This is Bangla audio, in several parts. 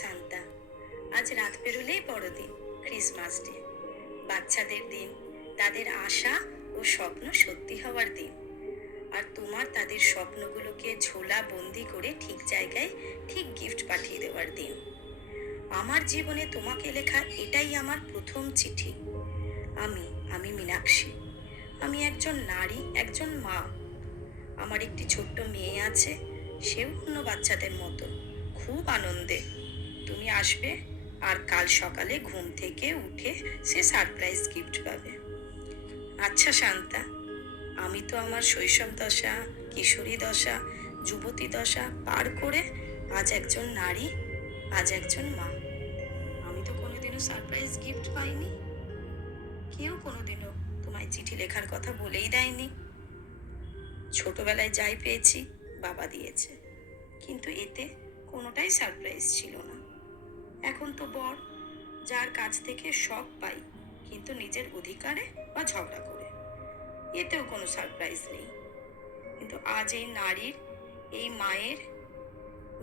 শান্তা, আজ রাত পেরোলেই বড়দিন, ক্রিসমাস ডে। বাচ্চাদের দিন, তাদের আশা ও স্বপ্ন সত্যি হওয়ার দিন। আর তোমার তাদের স্বপ্নগুলোকে ঝোলা বন্দি করে ঠিক জায়গায় ঠিক গিফট পাঠিয়ে দেওয়ার দিন। আমার জীবনে তোমাকে লেখা এটাই আমার প্রথম চিঠি। আমি আমি মীনাক্ষী। আমি একজন নারী, একজন মা। আমার একটি ছোট্ট মেয়ে আছে, সেও অন্য বাচ্চাদের মতো খুব আনন্দে। তুমি আসবে, আর কাল সকালে ঘুম থেকে উঠে সে সারপ্রাইজ গিফট পাবে। আচ্ছা শান্তা, আমি তো আমার শৈশব দশা, কিশোরী দশা, যুবতী দশা পার করে আজ একজন নারী, আজ একজন মা। আমি তো কোনোদিনও সারপ্রাইজ গিফট পাইনি। কেউ কোনোদিনও তোমায় চিঠি লেখার কথা বলেই দেয়নি। ছোটবেলায় যাই পেয়েছি বাবা দিয়েছে, কিন্তু এতে কোনোটাই সারপ্রাইজ ছিল না। এখন তো বর, যার কাছ থেকে সব পাই, কিন্তু নিজের অধিকারে বা ঝগড়া করে। এতেও কোনো সারপ্রাইজ নেই। কিন্তু আজ এই নারীর, এই মায়ের,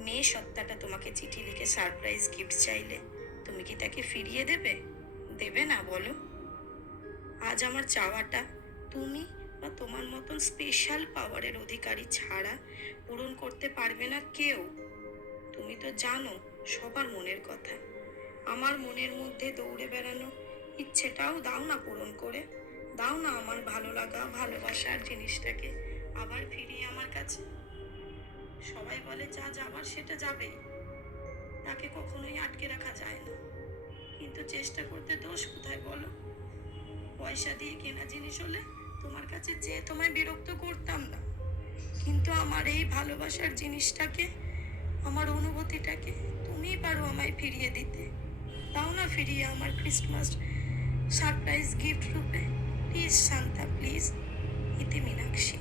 মেয়ে সত্তাটা তোমাকে চিঠি লিখে সারপ্রাইজ গিফট চাইলে তুমি কি তাকে ফিরিয়ে দেবে? দেবে না বলো? আজ আমার চাওয়াটা তুমি বা তোমার মতন স্পেশাল পাওয়ারের অধিকারী ছাড়া পূরণ করতে পারবে না কেউ। তুমি তো জানো সবার মনের কথা। আমার মনের মধ্যে দৌড়ে বেড়ানো ইচ্ছেটাও দাও না পূরণ করে। দাও না আমার ভালো লাগা, ভালোবাসার জিনিসটাকে আবার ফিরিয়ে আমার কাছে। সবাই বলে যা যাবার সেটা যাবেই, তাকে কখনোই আটকে রাখা যায় না। কিন্তু চেষ্টা করতে দোষ কোথায় বলো? পয়সা দিয়ে কেনা জিনিস হলে তোমার কাছে চেয়ে তোমায় বিরক্ত করতাম না, কিন্তু আমার এই ভালোবাসার জিনিসটাকে, আমার অনুভূতিটাকে তুমিই পারো আমায় ফিরিয়ে দিতে। দাও না ফিরিয়ে আমার ক্রিসমাস সারপ্রাইজ গিফট রূপে। Please Shanta, please. ইতি মীনাক্ষী।